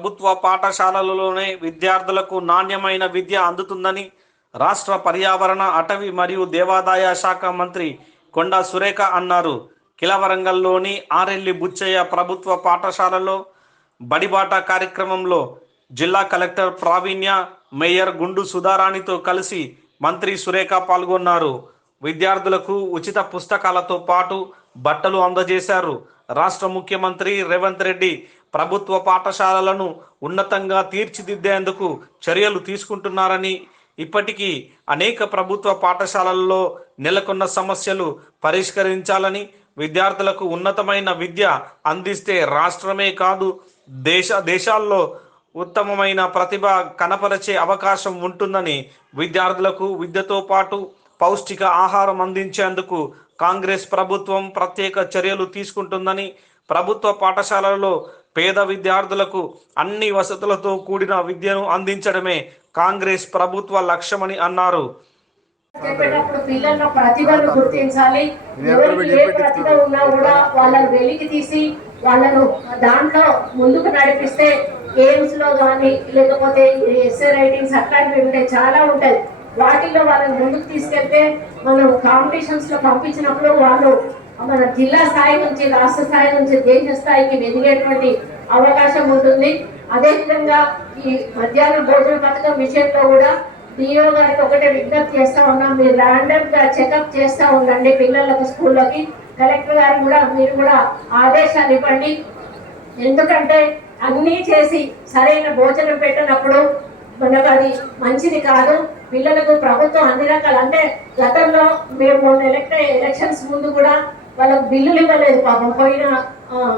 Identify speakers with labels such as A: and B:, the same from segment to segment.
A: ప్రభుత్వ పాఠశాలలలోనే విద్యార్థులకు నాణ్యమైన విద్య అందుతుందని రాష్ట్ర పర్యావరణ అటవీ మరియు దేవాదాయ శాఖ మంత్రి కొండా సురేఖ అన్నారు. కిలవరంగల్లోని ఆరెల్లి బుచ్చయ్య ప్రభుత్వ పాఠశాలలో బడిబాట కార్యక్రమంలో జిల్లా కలెక్టర్ ప్రావీణ్య మేయర్ గుండు సుధారాణితో కలిసి మంత్రి సురేఖ పాల్గొన్నారు. విద్యార్థులకు ఉచిత పుస్తకాలతో పాటు బట్టలు అందజేశారు. రాష్ట్ర ముఖ్యమంత్రి రేవంత్ రెడ్డి ప్రభుత్వ పాఠశాలలను ఉన్నతంగా తీర్చిదిద్దేందుకు చర్యలు తీసుకుంటున్నారని ఇప్పటికీ అనేక ప్రభుత్వ పాఠశాలల్లో నెలకొన్న సమస్యలు పరిష్కరించాలని విద్యార్థులకు ఉన్నతమైన విద్య అందిస్తే రాష్ట్రమే కాదు దేశ దేశాల్లో ఉత్తమమైన ప్రతిభ కనపరిచే అవకాశం ఉంటుందని విద్యార్థులకు విద్యతో పాటు పౌష్టిక ఆహారం అందించేందుకు కాంగ్రెస్ ప్రభుత్వం ప్రత్యేక చర్యలు తీసుకుంటుందని ప్రభుత్వ పాఠశాలలో పేద విద్యార్థులకు అన్ని వసతులతో కూడిన విద్యను అందించడమే కాంగ్రెస్ ప్రభుత్వ లక్ష్యమని అన్నారు.
B: పిల్లల ప్రతిభను గుర్తించాలి. ప్రతిభ ఉన్నా కూడా వాళ్ళని వెలికి తీసి వాళ్ళను దాంట్లో ముందుకు నడిపిస్తే గేమ్స్లో కానీ లేకపోతే ఎస్ఏ రైటింగ్స్ అట్లాంటివి ఉంటాయి చాలా ఉంటాయి. వాటిలో వాళ్ళని ముందుకు తీసుకెళ్తే మనం కాంపిటీషన్స్లో పంపించినప్పుడు వాళ్ళు మన జిల్లా స్థాయి నుంచి రాష్ట్ర స్థాయి నుంచి దేశ స్థాయికి ఎదిగేటువంటి అవకాశం ఉంటుంది. అదేవిధంగా ఈ మధ్యాహ్న భోజన పథకం విషయంలో కూడా డిఓ గారికి ఒకటే విజ్ఞప్తి చేస్తా ఉన్నాం. మీరు ర్యాండమ్గా చెకప్ చేస్తూ ఉండండి పిల్లలకు స్కూల్లోకి కలెక్టర్ గారు కూడా మీరు కూడా ఆదేశాలు ఇవ్వండి. ఎందుకంటే అన్నీ చేసి సరైన భోజనం పెట్టినప్పుడు మనకు అది మంచిది కాదు. పిల్లలకు ప్రభుత్వం అన్ని రకాల అంటే గతంలో మేము మొన్న ఎలక్ట్ ఎలక్షన్స్ ముందు కూడా వాళ్ళకు బిల్లులు ఇవ్వలేదు పాపం. పోయిన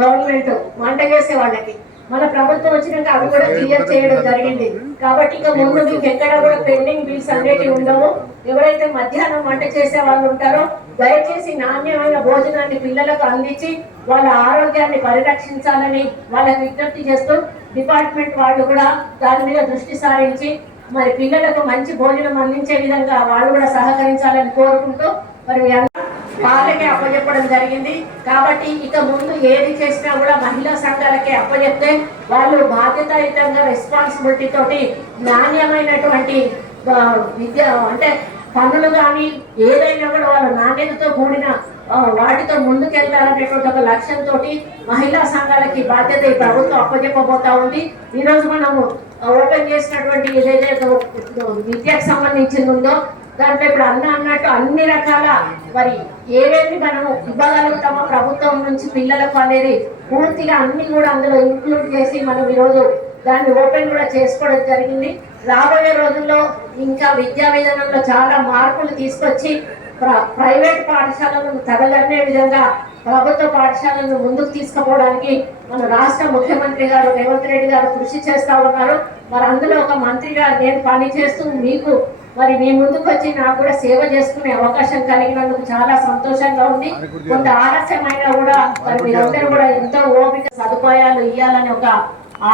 B: గవర్నమెంట్ వంట చేసే వాళ్ళకి. మన ప్రభుత్వం వచ్చినాక అవి కూడా క్లియర్ చేయడం జరిగింది. కాబట్టి ఇక ముందు మీకు ఎక్కడ కూడా పెండింగ్ బిల్స్ అనేటివి ఉండవు. ఎవరైతే మధ్యాహ్నం వంట చేసే వాళ్ళు ఉంటారో దయచేసి నాణ్యమైన భోజనాన్ని పిల్లలకు అందించి వాళ్ళ ఆరోగ్యాన్ని పరిరక్షించాలని వాళ్ళకి విజ్ఞప్తి చేస్తూ డిపార్ట్మెంట్ వాళ్ళు కూడా దాని మీద దృష్టి సారించి మరి పిల్లలకు మంచి భోజనం అందించే విధంగా వాళ్ళు కూడా సహకరించాలని కోరుకుంటూ మరి వాళ్ళకే అప్పచెప్పడం జరిగింది. కాబట్టి ఇక ముందు ఏది చేసినా కూడా మహిళా సంఘాలకే అప్పచెప్తే వాళ్ళు బాధ్యతాయుతంగా రెస్పాన్సిబిలిటీ తోటి నాణ్యమైనటువంటి విద్య అంటే పనులు కానీ ఏదైనా కూడా వాళ్ళ నాణ్యతతో కూడిన వాటితో ముందుకెళ్ళాలనేటువంటి ఒక లక్ష్యంతో మహిళా సంఘాలకి బాధ్యత ఈ ప్రభుత్వం అప్పచెప్పబోతా ఉంది. ఈరోజు మనము ఓపెన్ చేసినటువంటి ఏదైతే విద్యకు సంబంధించింది ఉందో దాంట్లో ఇప్పుడు అన్న అన్నట్టు అన్ని రకాల మరి ఏవేవి మనము ఇవ్వగలుగుతామో ప్రభుత్వం నుంచి పిల్లలకు అనేది పూర్తిగా అన్ని కూడా అందులో ఇంక్లూడ్ చేసి మనం ఈరోజు దాన్ని ఓపెన్ కూడా చేసుకోవడం జరిగింది. రాబోయే రోజుల్లో ఇంకా విద్యా విధానంలో చాలా మార్పులు తీసుకొచ్చి ప్ర- ప్రైవేట్ పాఠశాలలను తగలనే విధంగా ప్రభుత్వ పాఠశాలను ముందుకు తీసుకుపోవడానికి మన రాష్ట్ర ముఖ్యమంత్రి గారు రేవంత్ రెడ్డి గారు కృషి చేస్తా ఉన్నారు. మరి అందులో ఒక మంత్రిగా నేను పనిచేస్తూ మీకు మరి మీ ముందుకు వచ్చి నాకు కూడా సేవ చేసుకునే అవకాశం కలిగినందుకు చాలా సంతోషంగా ఉంది. కొంత ఆలస్యమైనా కూడా మరి మీరందరూ కూడా ఎంతో ఓపిక సదుపాయాలు ఇవ్వాలని ఒక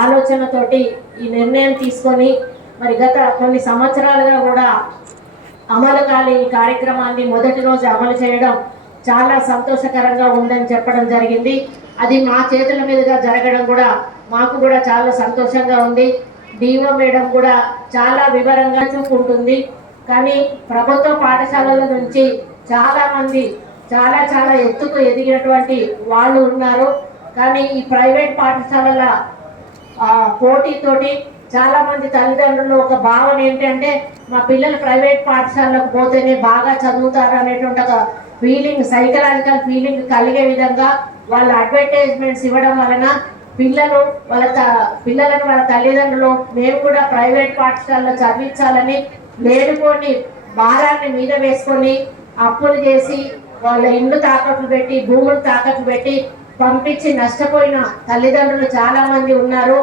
B: ఆలోచనతోటి ఈ నిర్ణయం తీసుకొని మరి గత కొన్ని సంవత్సరాలుగా కూడా అమలు కాని ఈ కార్యక్రమాన్ని మొదటి రోజు అమలు చేయడం చాలా సంతోషకరంగా ఉందని చెప్పడం జరిగింది. అది మా చేతుల మీదుగా జరగడం కూడా మాకు కూడా చాలా సంతోషంగా ఉంది. డిఓ మేడం కూడా చాలా వివరంగా చూపుకుంటుంది కానీ ప్రభుత్వ పాఠశాలల నుంచి చాలా మంది చాలా చాలా ఎత్తుకు ఎదిగినటువంటి వాళ్ళు ఉన్నారు. కానీ ఈ ప్రైవేట్ పాఠశాలల పోటీతోటి చాలా మంది తల్లిదండ్రులు ఒక భావన ఏంటంటే మా పిల్లలు ప్రైవేట్ పాఠశాలకు పోతేనే బాగా చదువుతారు అనేటువంటి ఒక ఫీలింగ్ సైకలాజికల్ ఫీలింగ్ కలిగే విధంగా వాళ్ళ అడ్వర్టైజ్మెంట్స్ ఇవ్వడం వలన పిల్లలు వాళ్ళ త- పిల్లలను వాళ్ళ తల్లిదండ్రులు మేము కూడా ప్రైవేట్ పాఠశాలలో చదివించాలని లేనిపోని భారాన్ని మీద వేసుకొని అప్పులు చేసి వాళ్ళ ఇండ్లు తాకట్లు పెట్టి భూములు తాకట్లు పెట్టి పంపించి నష్టపోయిన తల్లిదండ్రులు చాలా మంది ఉన్నారు.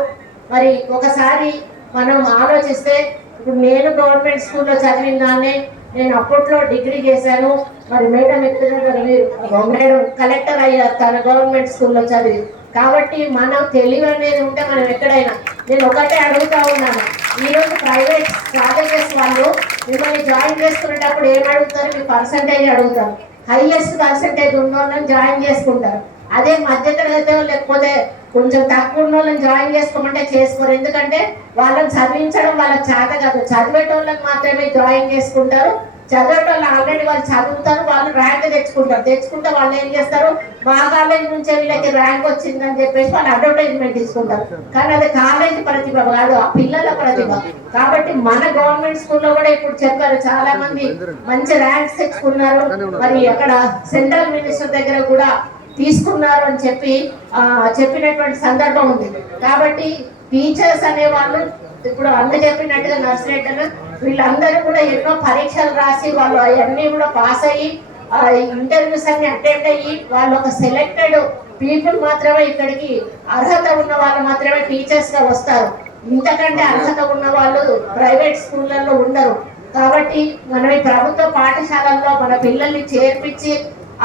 B: మరి ఒకసారి మనం ఆలోచిస్తే ఇప్పుడు నేను గవర్నమెంట్ స్కూల్లో చదివిన దాన్నే నేను అప్పట్లో డిగ్రీ చేశాను. మరి మేడం ఎత్తున్నారు మీరు? మేడం కలెక్టర్ అయ్యారు తన గవర్నమెంట్ స్కూల్లో చదివి. కాబట్టి మనం తెలివి అనేది ఉంటే మనం ఎక్కడైనా నేను ఒకటే అడుగుతా ఉన్నాను. ఈరోజు ప్రైవేట్ కాలేజెస్ వాళ్ళు మిమ్మల్ని జాయిన్ చేసుకునేటప్పుడు ఏం అడుగుతారు మీ పర్సంటేజ్ అడుగుతారు. హైయెస్ట్ పర్సంటేజ్ ఉన్న వాళ్ళని జాయిన్ చేసుకుంటారు. అదే మధ్యతరగతి లేకపోతే కొంచెం తక్కువ ఉన్న వాళ్ళని జాయిన్ చేసుకోమంటే చేసుకోరు. ఎందుకంటే వాళ్ళని చదివించడం వాళ్ళకి చేత కాదు. చదివేటోళ్ళకి మాత్రమే జాయిన్ చేసుకుంటారు. చదవటం వల్ల ఆల్రెడీ వాళ్ళు చదువుతారు వాళ్ళు ర్యాంక్ తెచ్చుకుంటారు. తెచ్చుకుంటే వాళ్ళు ఏం చేస్తారు? మా కాలేజ్ నుంచే వీళ్ళకి ర్యాంక్ వచ్చిందని చెప్పేసి వాళ్ళు అడ్వర్టైజ్మెంట్ తీసుకుంటారు. కానీ అది కాలేజ్ ప్రతిభ కాదు ఆ పిల్లల ప్రతిభ. కాబట్టి మన గవర్నమెంట్ స్కూల్లో కూడా ఇప్పుడు చెప్పారు చాలా మంది మంచి ర్యాంక్స్ తెచ్చుకున్నారు. మరి అక్కడ సెంట్రల్ మినిస్టర్ దగ్గర కూడా తీసుకున్నారు అని చెప్పి చెప్పినటువంటి సందర్భం ఉంది. కాబట్టి టీచర్స్ అనే వాళ్ళు ఇప్పుడు అన్న చెప్పినట్టుగా నర్సరేటర్ వీళ్ళందరూ కూడా ఎన్నో పరీక్షలు రాసి వాళ్ళు అవన్నీ కూడా పాస్ అయ్యి ఇంటర్వ్యూస్ అన్ని అటెండ్ అయ్యి వాళ్ళు ఒక సెలెక్టెడ్ పీపుల్ మాత్రమే ఇక్కడికి అర్హత ఉన్న వాళ్ళు మాత్రమే టీచర్స్గా వస్తారు. ఇంతకంటే అర్హత ఉన్న వాళ్ళు ప్రైవేట్ స్కూళ్ళల్లో ఉండరు. కాబట్టి మనం ఈ ప్రభుత్వ పాఠశాలల్లో మన పిల్లల్ని చేర్పించి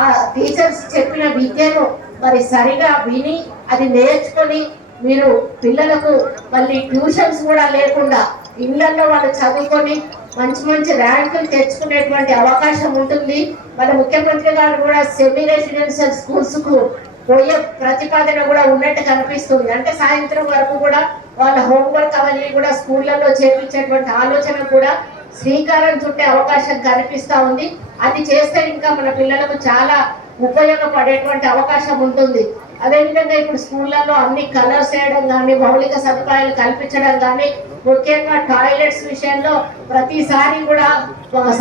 B: ఆ టీచర్స్ చెప్పిన విద్యను మరి సరిగా విని అది నేర్చుకొని మీరు పిల్లలకు మళ్ళీ ట్యూషన్స్ కూడా లేకుండా ఇళ్ళలో వాళ్ళు చదువుకొని మంచి మంచి ర్యాంకులు తెచ్చుకునేటువంటి అవకాశం ఉంటుంది. మన ముఖ్యమంత్రి గారు కూడా సెమీ రెసిడెన్షియల్ స్కూల్స్కు పోయే ప్రతిపాదన కూడా ఉన్నట్టు కనిపిస్తుంది. అంటే సాయంత్రం వరకు కూడా వాళ్ళ హోంవర్క్ అవన్నీ కూడా స్కూళ్ళల్లో చేపించేటువంటి ఆలోచన కూడా శ్రీకారం చుట్టే అవకాశం కనిపిస్తూ ఉంది. అది చేస్తే ఇంకా మన పిల్లలకు చాలా ఉపయోగపడేటువంటి అవకాశం ఉంటుంది. అదేవిధంగా ఇప్పుడు స్కూళ్ళల్లో అన్ని కలర్స్ వేయడం కానీ మౌలిక సదుపాయాలు కల్పించడం కానీ ముఖ్యంగా టాయిలెట్స్ విషయంలో ప్రతిసారి కూడా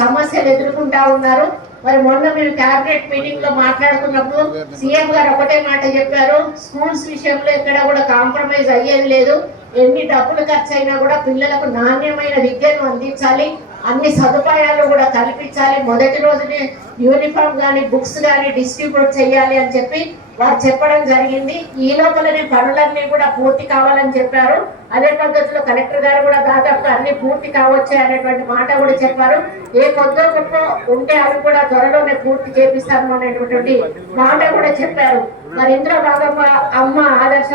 B: సమస్యలు ఎదుర్కొంటా ఉన్నారు. మరి మొన్న మీరు క్యాబినెట్ మీటింగ్లో మాట్లాడుకున్నప్పుడు సీఎం గారు ఒకటే మాట చెప్పారు స్కూల్స్ విషయంలో ఎక్కడ కూడా కాంప్రమైజ్ అయ్యేది లేదు. ఎన్ని డబ్బులు ఖర్చు అయినా కూడా పిల్లలకు నాణ్యమైన విద్యను అందించాలి. అన్ని సదుపాయాలు కూడా కల్పించాలి. మొదటి రోజునే యూనిఫామ్ కానీ బుక్స్ కానీ డిస్ట్రిబ్యూట్ చేయాలి అని చెప్పి వారు చెప్పడం జరిగింది. ఈ లోపలనే పనులన్నీ కూడా పూర్తి కావాలని చెప్పారు. అదే పద్ధతిలో కలెక్టర్ గారు కూడా దాదాపు అన్ని పూర్తి కావచ్చు అనేటువంటి మాట కూడా చెప్పారు. ఏ కొద్దో గొప్ప ఉంటే అది కూడా త్వరలోనే పూర్తి చేపిస్తాము అనేటువంటి మాట కూడా చెప్పారు. మరి ఇందులో భాగంగా అమ్మ ఆదర్శ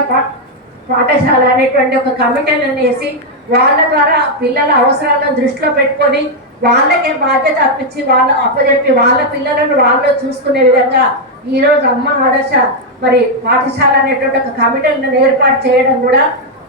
B: పాఠశాల అనేటువంటి ఒక కమిటీలను వేసి వాళ్ళ ద్వారా పిల్లల అవసరాలను దృష్టిలో పెట్టుకొని వాళ్ళకే బాధ్యత అప్పించి వాళ్ళ అప్పచెప్పి వాళ్ళ పిల్లలను వాళ్ళు చూసుకునే విధంగా ఈరోజు అమ్మ ఆదర్శ మరి పాఠశాల అనేటువంటి ఒక కమిటీలను ఏర్పాటు చేయడం కూడా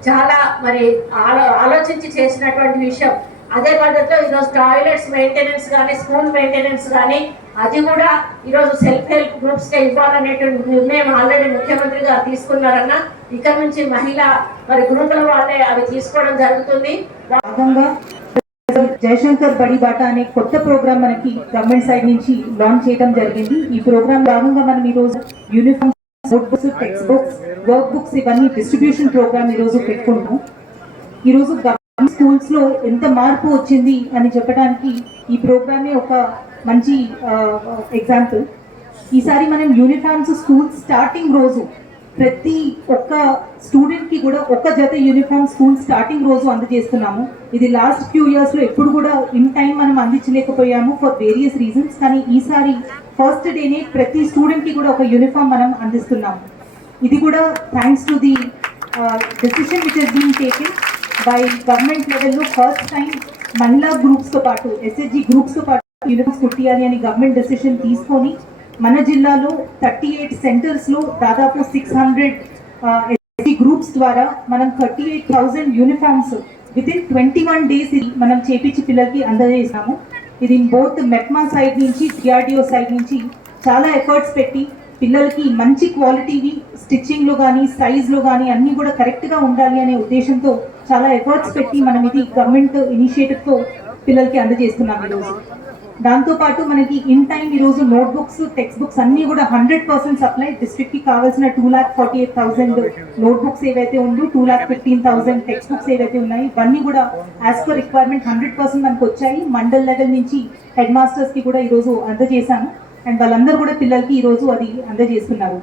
B: చాలా మరి ఆలో ఆలోచించి చేసినటువంటి విషయం. అదే పద్ధతిలో ఈరోజు టాయిలెట్స్ మెయింటెనెన్స్ కానీ స్కూల్ మెయింటెనెన్స్ కానీ అది కూడా ఈరోజు సెల్ఫ్ హెల్ప్ గ్రూప్స్ ఇవ్వాలనేటువంటి నిర్ణయం ఆల్రెడీ ముఖ్యమంత్రి గారు తీసుకున్నారన్న ఇక్కడ నుంచి మహిళ మరి గ్రూపుల వాళ్ళే అవి తీసుకోవడం జరుగుతుంది.
C: భాగంగా జయశంకర్ బడి బాట అనే కొత్త ప్రోగ్రామ్ మనకి గవర్నమెంట్ సైడ్ నుంచి లాంచ్ చేయడం జరిగింది. ఈ ప్రోగ్రామ్ భాగంగా మనం ఈ రోజు uniform note books text books work books ఇవన్నీ డిస్ట్రిబ్యూషన్ ప్రోగ్రామ్ ఈ రోజు పెట్టుకుంటాం ఈ రోజు గవర్నమెంట్ స్కూల్స్లో ఎంత మార్పు వచ్చింది అని చెప్పడానికి ఈ ప్రోగ్రామే ఒక మంచి ఎగ్జాంపుల్ ఈసారి మనం యూనిఫామ్స్ స్కూల్ స్టార్టింగ్ రోజు ప్రతి ఒక్క స్టూడెంట్కి కూడా ఒక్క జత యూనిఫామ్ స్కూల్ స్టార్టింగ్ రోజు అందజేస్తున్నాము. ఇది లాస్ట్ ఫ్యూ ఇయర్స్లో ఎప్పుడు కూడా ఇన్ టైం మనం అందించలేకపోయాము ఫర్ వేరియస్ రీజన్స్ కానీ ఈసారి ఫస్ట్ డేనే ప్రతి స్టూడెంట్కి కూడా ఒక యూనిఫామ్ మనం అందిస్తున్నాము. ఇది కూడా thanks to the decision which has been taken by government లెవెల్లో ఫస్ట్ టైం మహిళా గ్రూప్స్తో పాటు ఎస్ఎస్జి గ్రూప్స్తో పాటు యూనిఫామ్స్ కుట్టియాలి అని గవర్నమెంట్ డెసిషన్ తీసుకొని మన జిల్లాలో థర్టీ ఎయిట్ సెంటర్స్లో దాదాపు సిక్స్ హండ్రెడ్ గ్రూప్స్ ద్వారా మనం thirty eight thousand uniforms within twenty one days మనం చేపించి పిల్లలకి అందజేసాము ఇది బోత్ మెట్మా సైడ్ నుంచి డిఆర్డిఓ సైడ్ నుంచి చాలా ఎఫర్ట్స్ పెట్టి పిల్లలకి మంచి క్వాలిటీవి స్టిచ్చింగ్లో కానీ సైజ్లో కానీ అన్నీ కూడా కరెక్ట్గా ఉండాలి అనే ఉద్దేశంతో చాలా ఎఫర్ట్స్ పెట్టి మనం ఇది గవర్నమెంట్ ఇనిషియేటివ్తో పిల్లలకి అందజేస్తున్నాం ఈరోజు. దాంతోపాటు మనకి ఇన్ టైం ఈరోజు నోట్ బుక్స్ టెక్స్ట్ బుక్స్ అన్నీ కూడా హండ్రెడ్ పర్సెంట్ సప్లై. డిస్ట్రిక్ట్కి కావాల్సిన two lakh forty eight thousand note books ఏవైతే ఉందో two lakh fifteen thousand text books ఏవైతే ఉన్నాయి ఇవన్నీ కూడా as per requirement hundred percent మనకు వచ్చాయి. మండల్ లెవెల్ నుంచి హెడ్ మాస్టర్స్కి కూడా ఈరోజు అందజేశాను. అండ్ వాళ్ళందరూ కూడా పిల్లలకి ఈరోజు అది అందజేస్తున్నారు.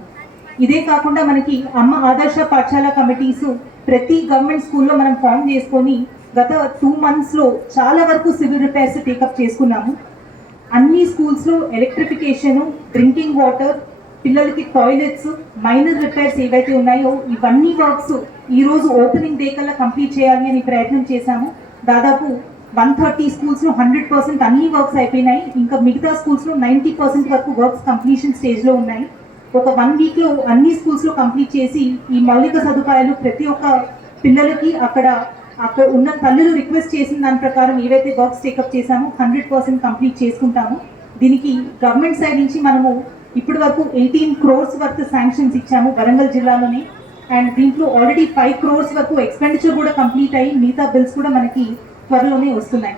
C: ఇదే కాకుండా మనకి అమ్మ ఆదర్శ పాఠశాల కమిటీస్ ప్రతి గవర్నమెంట్ స్కూల్లో మనం ఫామ్ చేసుకొని గత టూ మంత్స్లో చాలా వరకు సివిల్ రిపేర్స్ టేకప్ చేసుకున్నాము. అన్ని స్కూల్స్లో ఎలక్ట్రిఫికేషను డ్రింకింగ్ వాటర్ పిల్లలకి టాయిలెట్స్ మైనర్ రిపేర్స్ ఏవైతే ఉన్నాయో ఇవన్నీ వర్క్స్ ఈ రోజు ఓపెనింగ్ డే కల్లా కంప్లీట్ చేయాలి అని ప్రయత్నం చేశాము. దాదాపు వన్ థర్టీ స్కూల్స్లో హండ్రెడ్ పర్సెంట్ అన్ని వర్క్స్ అయిపోయినాయి. ఇంకా మిగతా స్కూల్స్లో నైంటీ పర్సెంట్ వరకు వర్క్స్ కంప్లీషన్ స్టేజ్లో ఉన్నాయి. ఒక వన్ వీక్లో అన్ని స్కూల్స్లో కంప్లీట్ చేసి ఈ మౌలిక సదుపాయాలు ప్రతి ఒక్క పిల్లలకి అక్కడ అక్కడ ఉన్న తల్లులు రిక్వెస్ట్ చేసిన దాని ప్రకారం ఏవైతే వర్క్స్ టేకప్ చేశామో హండ్రెడ్ పర్సెంట్ కంప్లీట్ చేసుకుంటాము. దీనికి గవర్నమెంట్ సైడ్ నుంచి మనము ఇప్పటి వరకు ఎయిటీన్ క్రోర్స్ వరకు శాంక్షన్స్ ఇచ్చాము వరంగల్ జిల్లాలోనే. అండ్ దీంట్లో ఆల్రెడీ ఫైవ్ క్రోర్స్ వరకు ఎక్స్పెండిచర్ కూడా కంప్లీట్ అయ్యి మిగతా బిల్స్ కూడా మనకి త్వరలోనే వస్తున్నాయి.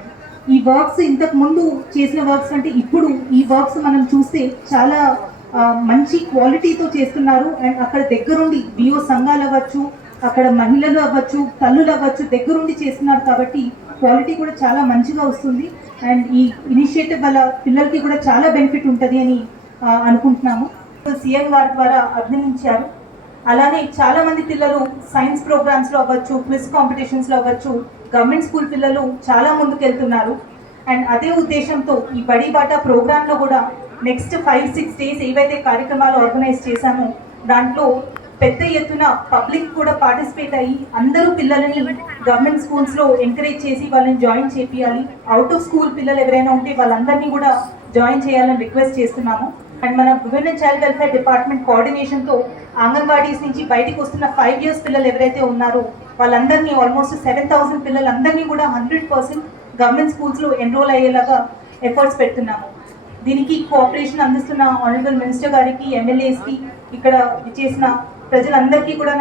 C: ఈ వర్క్స్ ఇంతకు ముందు చేసిన వర్క్స్ అంటే ఇప్పుడు ఈ వర్క్స్ మనం చూస్తే చాలా మంచి క్వాలిటీతో చేస్తున్నారు. అండ్ అక్కడ దగ్గరుండి బిఓ సంఘాలు అవ్వచ్చు అక్కడ మహిళలు అవ్వచ్చు తల్లులు అవ్వచ్చు దగ్గరుండి చేస్తున్నారు కాబట్టి క్వాలిటీ కూడా చాలా మంచిగా వస్తుంది. అండ్ ఈ ఇనిషియేటివ్ వల్ల పిల్లలకి కూడా చాలా బెనిఫిట్ ఉంటుంది అని అనుకుంటున్నాము. సీఎం గారి ద్వారా అభినందించారు. అలానే చాలా మంది పిల్లలు సైన్స్ ప్రోగ్రామ్స్లో అవ్వచ్చు క్విజ్ కాంపిటీషన్స్లో అవ్వచ్చు గవర్నమెంట్ స్కూల్ పిల్లలు చాలా ముందుకు వెళ్తున్నారు అండ్ అదే ఉద్దేశంతో ఈ బడి బాటా ప్రోగ్రాంలో కూడా నెక్స్ట్ ఫైవ్ సిక్స్ డేస్ ఏవైతే కార్యక్రమాలు ఆర్గనైజ్ చేశామో దాంట్లో పెద్ద ఎత్తున పబ్లిక్ కూడా పార్టిసిపేట్ అయ్యి అందరూ పిల్లలని గవర్నమెంట్ స్కూల్స్లో ఎంకరేజ్ చేసి వాళ్ళని జాయిన్ చేపియాలి. అవుట్ ఆఫ్ స్కూల్ పిల్లలు ఎవరైనా ఉంటే వాళ్ళందరినీ కూడా జాయిన్ చేయాలని రిక్వెస్ట్ చేస్తున్నాము. అండ్ మన women and child welfare department కోఆర్డినేషన్తో anganwadis నుంచి బయటకు వస్తున్న ఫైవ్ ఇయర్స్ పిల్లలు ఎవరైతే ఉన్నారో వాళ్ళందరినీ ఆల్మోస్ట్ సెవెన్ థౌసండ్ పిల్లలందరినీ కూడా హండ్రెడ్ పర్సెంట్ గవర్నమెంట్ స్కూల్స్లో ఎన్రోల్ అయ్యేలాగా ఎఫర్ట్స్ పెడుతున్నాము. దీనికి కోఆపరేషన్ అందిస్తున్న ఆనరబుల్ మినిస్టర్ గారికి ఎమ్మెల్యేస్కి ఇక్కడ చేసిన ప్రజలందరికీ కూడా